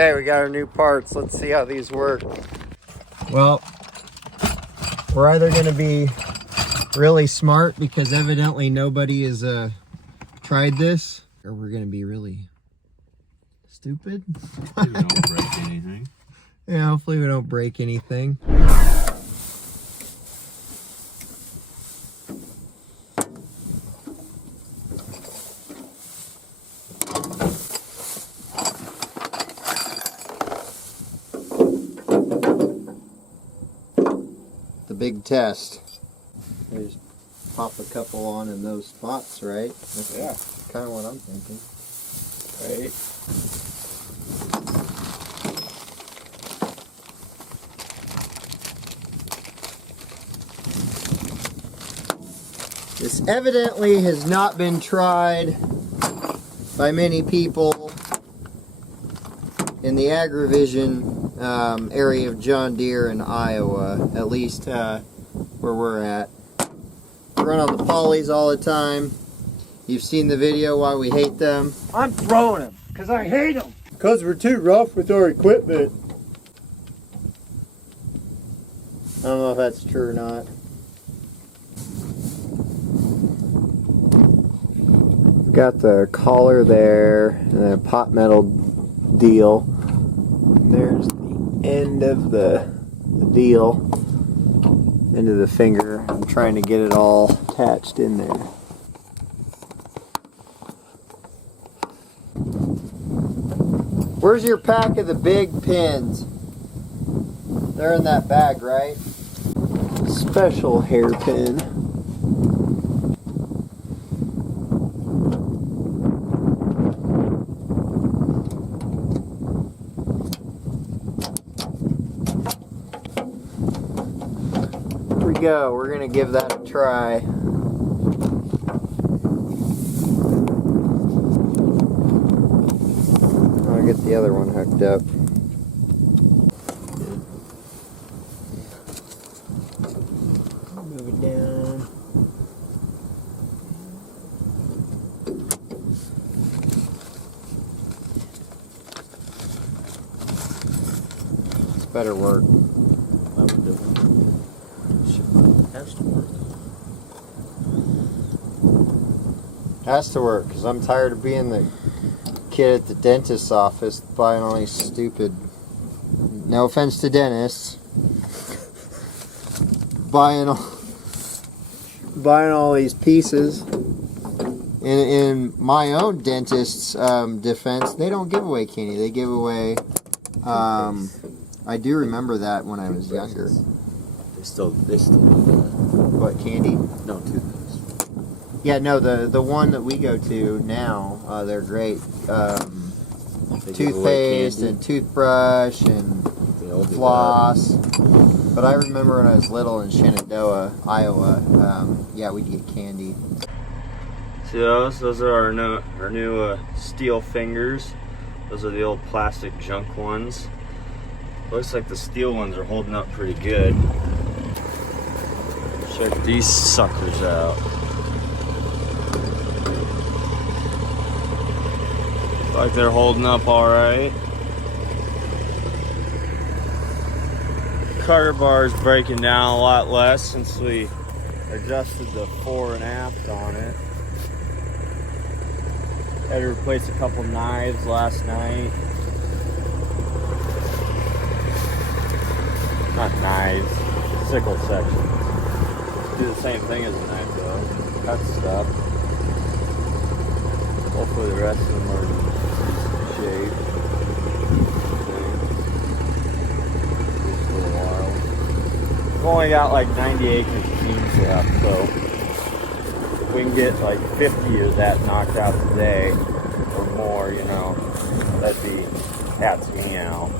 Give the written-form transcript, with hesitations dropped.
Okay, we got our new parts. Let's see how these work. Well, we're either going to be really smart because evidently nobody has tried this, or we're going to be really stupid. Hopefully we don't break anything. Yeah, hopefully we don't break anything. The big test. I just pop a couple on in those spots, right? That's kind of what I'm thinking. Right? This evidently has not been tried by many people in the Agrivision area of John Deere in Iowa, at least where we're at. We run on the polys all the time. You've seen the video why we hate them. I'm throwing them because I hate them. Because we're too rough with our equipment. I don't know if that's true or not. We've got the collar there and a pot metal deal. There's the end of the deal, end of the finger. I'm trying to get it all attached in there. Where's your pack of the big pins? They're in that bag, right? Special hairpin. Here we go. We're gonna give that a try. I'll get the other one hooked up. Move it down. This better work. That would do it. Has to work. Has to work, because I'm tired of being the kid at the dentist's office buying all these stupid, no offense to dentists, buying all these pieces. In my own dentist's defense, they don't give away candy. They give away, I do remember that when I was younger. They still do that. What, candy? No, toothpaste. Yeah, no, the one that we go to now, they're great. They give away Toothpaste candy. and toothbrush and They all do floss. But I remember when I was little in Shenandoah, Iowa, yeah, we'd get candy. See those are our new steel fingers. Those are the old plastic junk ones. Looks like the steel ones are holding up pretty good. Check these suckers out. Looks like they're holding up alright. Cutter bar is breaking down a lot less since we adjusted the fore and aft on it. Had to replace a couple knives last night. Not knives, sickle sections. Do the same thing as a knife though. Cut stuff. Hopefully the rest of them are in decent shape. Takes a little while. We've only got like 90 acres of beans left, so if we can get like 50 of that knocked out today or more, you know, that'd be, that's me out.